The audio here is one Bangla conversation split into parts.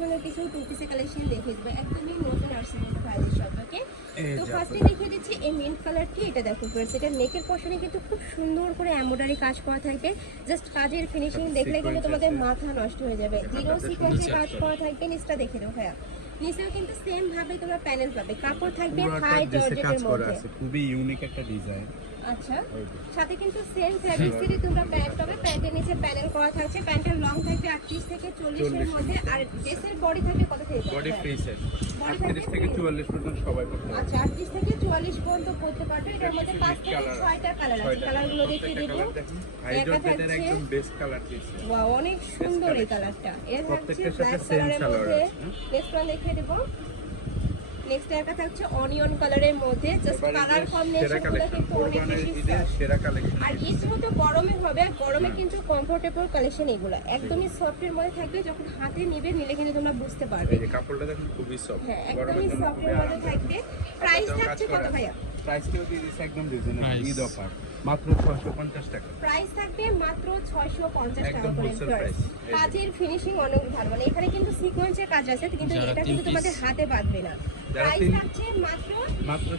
সুন্দর কিছু টু পিসের কালেকশন দেখিয়ে দেবো, একদমই নতুন আসছে ভাইদের শপ। ওকে, তো ফার্স্টে দেখিয়ে দিচ্ছি এই মিন্ট কালারটি। এটা দেখো ফ্রেন্ডস, এটা নেকের পশনে কিন্তু খুব সুন্দর করে এমব্রয়ডারি কাজ করা থাকবে। জাস্ট কাজের ফিনিশিং দেখলে কিন্তু তোমাদের মাথা নষ্ট হয়ে যাবে। জিরো সিকোয়েন্সে কাজ করা থাকবে। নিচটা দেখে নাও ভাইয়া, নিচেও কিন্তু সেম ভাবে তোমরা প্যানেল পাবে। কাপড় থাকবে হাই জর্জেটের মধ্যে, খুবই ইউনিক একটা ডিজাইন। আচ্ছা, সাথে কিন্তু সেম ফ্যাব্রিক্সেরই তোমরা প্যান্ট পাবে। প্যান্টের নিচে প্যানেল করা থাকছে। প্যান্টের লং থাকবে 38 থেকে 40 এর মধ্যে, আর ড্রেসের বডি থাকবে কত থেকে? বডি ফ্রি সাইজ 38 থেকে 44 পর্যন্ত সবাই পড়তে পারবে। আচ্ছা, 38 থেকে 44 পর্যন্ত পড়তে পারবে। এটার মধ্যে 5 থেকে 6টা কালার আছে। কালারগুলো দেখিয়ে দেব। এটা হচ্ছে একদম বেস্ট কালার পিস। ওয়াও, অনেক সুন্দর এই কালারটা। এটা থাকছে ব্ল্যাক কালারের মধ্যে। নেক্সট ওয়ান দেখিয়ে দেব। নেক্সট একটা থাকছে অনিয়ন কালারের মধ্যে। জাস্ট কালার কম্বিনেশনগুলো কিন্তু অনেক বেশি সেরা কালেকশন। আর এই যেহেতু গরমে হবে, গরমে কিন্তু কমফোর্টেবল কালেকশন এগুলো একদমই সফট এর মধ্যে থাকবে। যখন হাতে নিবে নিলে কিন্তু তোমরা বুঝতে পারবে। এই কাপড়টা দেখুন খুবই সফট। হ্যাঁ, একদমই সফট এর মধ্যে থাকবে। প্রাইস থাকছে কত ভাইয়া? প্রাইসটাও দিয়ে দিচ্ছে একদম রিজনেবল, ঈদ অফার মাত্র 650 টাকা। প্রাইস থাকবে মাত্র 650 টাকা একদম করে। Wholesale price. কাজের ফিনিশিং অনেক ভালো, মানে এখানে কিন্তু সিকোয়েন্সের কাজ আছে, কিন্তু এটা কিন্তু তোমাদের হাতে বাঁধবে না। প্রাইস থাকছে মাত্র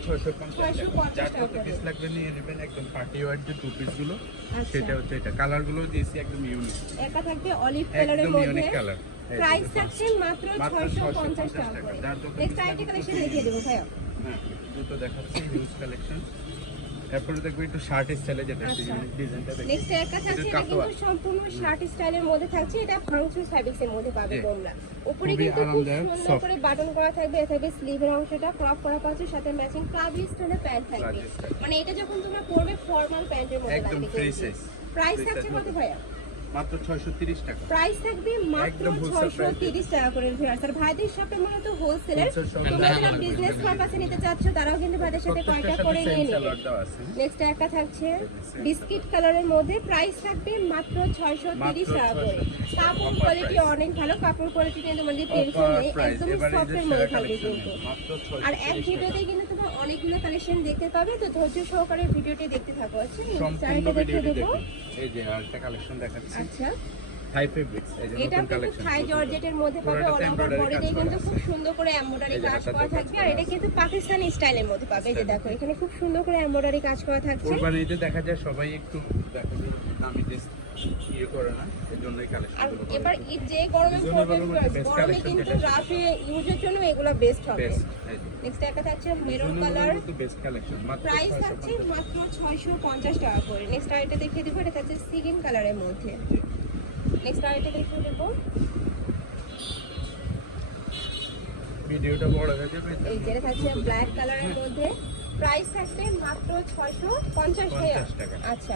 650 টাকা। যার কত পিস লাগবে নিয়ে নেবেন। একদম পার্টি ওয়্যার যে টু পিস গুলো, সেটা হচ্ছে এটা। কালার গুলো দিয়েছি একদম ইউনিক। এটা থাকবে অলিভ কালারের একদম মধ্যে। Unique colour. প্রাইস থাকছে মাত্র 650 টাকা করে। নেক্সট আইটেম কালেকশন দেখিয়ে দেবো ভাইয়া। হ্যাঁ, দুটো দেখাচ্ছি হিউজ কালেকশন। এরপরে দেখবো একটু শার্ট স্টাইলে, যেটা ইউনিক ডিজাইনটা দেখি। নেক্সট একটা থাকছে, এটা কিন্তু সম্পূর্ণ শার্ট স্টাইলের মধ্যে থাকছে। এটা ফাংশন ফ্যাব্রিক্স এর মধ্যে পাবে তোমরা। উপরে কিন্তু খুব সুন্দর করে বাটন করা থাকবে। এটা থাকবে স্লিভের অংশটা ক্রপ করা পাচ্ছে, সাথে ম্যাচিং প্লাজো স্টাইলের প্যান্ট থাকবে। মানে এটা যখন তোমরা পরবে ফর্মাল প্যান্টের মধ্যে একদম লাগবে। Free size. প্রাইস থাকছে কত ভাইয়া? মাত্র 630 টাকা। প্রাইস থাকবে মাত্র 630 টাকা করে। ভিউয়ার্স, আর ভাইদের শপে মূলত হোলসেলার। তোমরা যারা বিজনেস পারপাসে নিতে চাচ্ছ তারাও কিন্তু ভাইদের সাথে কন্টাক্ট করে নিয়ে নিবে। নেক্সট একটা থাকছে বিস্কিট কালারের মধ্যে। প্রাইস থাকবে মাত্র 630 টাকা করে। কাপড় কোয়ালিটি অনেক ভালো। কাপড় কোয়ালিটি নিয়ে তোমাদের টেনশন নেই, একদম সফটের মধ্যে থাকবে কিন্তু। আর এক ভিডিওতেই কিন্তু তোমরা অনেকগুলো কালেকশন দেখতে পাবে। তো ধৈর্য সহকারে ভিডিওটি দেখতে থাকো। আচ্ছা, সম্পূর্ণ ভিডিওটি দেখুন। এই যে আরেকটা কালেকশন দেখাচ্ছি। আচ্ছা, হাই ফেব্রিক্স, এই যে এটা নতুন কিন্তু কালেকশন। থাই জর্জেটের মধ্যে পাবে। অল ওভার বডিতে কিন্তু খুব সুন্দর করে এমব্রয়ডারি কাজ করা থাকবে। আর এটা কিন্তু পাকিস্তানি স্টাইলের মধ্যে পাবে। এই যে দেখো, এখানে খুব সুন্দর করে এমব্রয়ডারি কাজ করা থাকছে। কুরবানিতে দেখা যায় সবাই একটু দেখো দামি ড্রেস ইয়ে করে না, এর জন্যই আর কালেকশনগুলো করে। এবার ঈদ যে গরমে পড়বে, গরমে কিন্তু রাফে ইউজের জন্য এগুলো বেস্ট হবে। নেক্সট একটা থাকছে মেরুন কালার। Best collection. মাত্র প্রাইস থাকছে মাত্র 650 টাকা করে। নেক্সট আইটেম দেখিয়ে দেবো। এটা থাকছে সিগিন কালারের মধ্যে। নেক্সট আইটেম দেখিয়ে দেবো। ভিডিওটা বড় হয়ে যাবে। এই যেটা থাকছে ব্ল্যাক কালারের মধ্যে। প্রাইস থাকবে মাত্র 650 টাকা। আচ্ছা,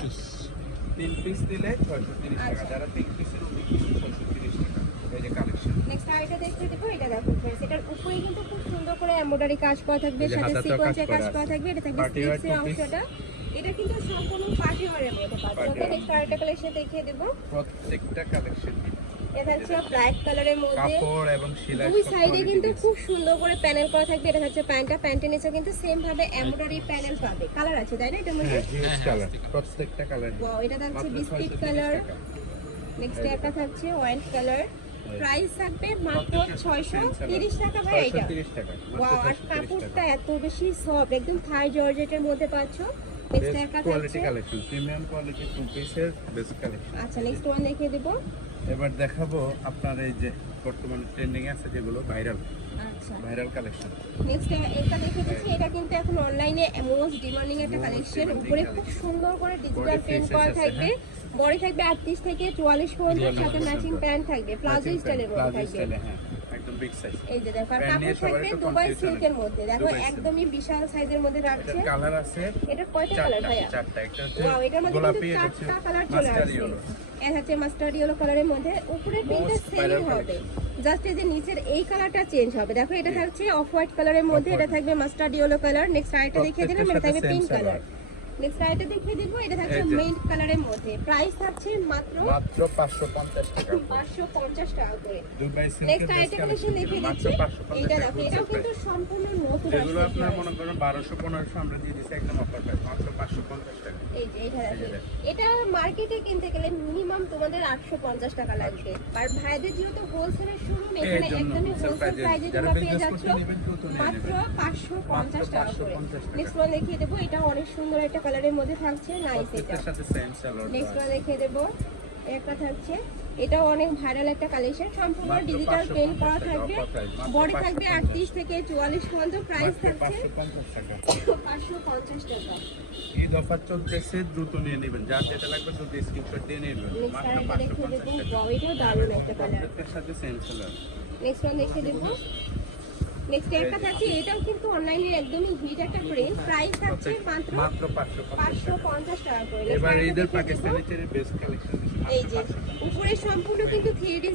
3 পিস দিলে 630 টাকা। যারা 3 পিসের উপরে 630 টাকা। এই যে কালেকশন। নেক্সট আইটেম দেখতে দেবো। এটা দেখো फ्रेंड्स, এটার উপরে কিন্তু খুব সুন্দর করে এমব্রয়ডারি কাজ করা থাকবে, সাথে সিকোয়েন্সের কাজ করা থাকবে। এটা থাকবে স্লিভসের অংশটা। এটা কিন্তু সম্পূর্ণ পার্টি ওয়্যারের মধ্যে পাবে। ওকে, নেক্সট আইটেম কালেকশন দেখিয়ে দেবো। প্রত্যেকটা কালেকশন এটা হচ্ছে ব্ল্যাক কালারের মধ্যে। কাপড় এবং সেলাই দুই সাইডে কিন্তু খুব সুন্দর করে প্যানেল করা থাকবে। এটা হচ্ছে প্যান্টটা। প্যান্টের নিচে কিন্তু সেম ভাবে এমব্রয়ডারি প্যানেল পাবে। কালার আছে তাই না এটার মধ্যে? হিউজ কালার, প্রত্যেকটা কালার। ওয়াও, এটা থাকছে বিস্কিট কালার। নেক্সট একটা থাকছে হোয়াইট কালার। প্রাইস থাকবে মাত্র 630 টাকা ভাই। এটা 630 টাকা। ওয়াও, আর কাপড়টা এত বেশি সফট, একদম থাই জর্জেটের মধ্যে পাচ্ছ। নেক্সট একটা কোয়ালিটি থাকছে কালেকশন, প্রিমিয়াম কোয়ালিটি টু পিসের বেস্ট কালেকশন। আচ্ছা, নেক্সট ওয়ান দেখিয়ে দেব। এবার দেখাবো আপনার এই যে বর্তমানে ট্রেন্ডিং আছে যেগুলো ভাইরাল আচ্ছা, কালেকশন। নেক্সট এটা দেখে দিচ্ছি। এটা কিন্তু এখন অনলাইনে মোস্ট ডিমান্ডিং একটা কালেকশন। উপরে খুব সুন্দর করে ডিজিটাল প্রিন্ট করা থাকবে। বডি থাকবে 38 থেকে 44 পর্যন্ত, সাথে ম্যাচিং প্যান্ট থাকবে, প্লাজো স্টাইলের মধ্যে থাকবে। হ্যাঁ, একদম বিগ সাইজ। এই যে দেখো, আর কাপড় থাকবে দুবাই সিল্কের মধ্যে। দেখো, একদমই বিশাল সাইজের মধ্যে রাখছে। কালার আছে। এটা কয়টা কালার ভাইয়া? চারটা। একটা হচ্ছে ওয়াও, এটার মধ্যে গোলাপি, কিন্তু এটা হচ্ছে চারটা কালার চলে আসছে। এটা হচ্ছে মাস্টার্ড ইয়েলো কালারের মধ্যে। উপরে প্রিন্টটা সেমই হবে, জাস্ট এই যে নিচের এই কালারটা চেঞ্জ হবে। দেখো, এটা থাকছে অফ হোয়াইট কালারের মধ্যে। এটা থাকবে মাস্টার্ড ইয়েলো কালার। নেক্সট আইটা দেখিয়ে দিলাম, এটা থাকবে পিঙ্ক কালার। নেক্সট আইটা দেখিয়ে দেবো, এটা থাকছে এই যে। মেইন কালারের মধ্যে, প্রাইস থাকছে মাত্র মাত্র 550 টাকা 550 টাকা করে। দুবাই সিল্কের নেক্সট ড্রেস আইটা কালেকশন দেখিয়ে মাত্র দিচ্ছি, 550 এইটা টাকা দেখো, এটাও কিন্তু সম্পূর্ণ নতুন যেগুলো আসছে আপনার price। মনে করেন 1200-1500 আমরা দিয়ে দিচ্ছি একদম অফার প্রাইস মাত্র 550 টাকা। এই যে এটা এই যে দেখো, এটা মার্কেটে কিনতে গেলে মিনিমাম তোমাদের 850 টাকা লাগবে, আর ভাইদের যেহেতু হোলসেলের শোরুম, এখানে জন্য একদমই wholesale হোলসেল price এ প্রাইসে যারা তোমরা পেয়ে business যাচ্ছ করতে নেবেন দ্রুত নিয়ে মাত্র নেবেন। 550 টাকা করে। 550 টাকা। নেক্সট ওয়ান দেখিয়ে দেবো, এটা অনেক সুন্দর একটা কালারের মধ্যে থাকছে, নাইস এটা। প্রত্যেকটার সাথে সেম সালোয়ার নেক্সট ওয়ান দেখিয়ে দেবো, একটা থাকছে, এটাও অনেক ভাইরাল একটা কালেকশন, সম্পূর্ণ মাত্র ডিজিটাল প্রিন্ট 550 করা টাকা, থাকবে, offer price, মাত্র বডি থাকবে 550 38 থেকে 44 পর্যন্ত, প্রাইস মাত্র থাকছে 550 টাকা। 550 টাকা। ঈদ অফার চলতেছে, দ্রুত নিয়ে নেবেন, যার যেটা লাগবে দ্রুত স্ক্রিনশট দিয়ে নিয়ে নেবেন নেক্সট মাত্র আরেকটা দেখিয়ে দেবো, 550 টাকা। ওয়াও, এটাও দারুণ একটা কালার। প্রত্যেকটার সাথে সেম সালোয়ার নেক্সট ওয়ান দেখিয়ে দেবো, নেক্সট একটা থাকছে, এটাও কিন্তু অনলাইনে একদমই হিট একটা প্রিন্ট, প্রাইস থাকছে মাত্র মাত্র 550 টাকা। 550 টাকা করে। এবার Next ঈদের আরেকটা দেখিয়ে দেবো, পাকিস্তানি চেরি বেস্ট কালেকশন এই যে উপরে সম্পূর্ণ কিন্তু 3D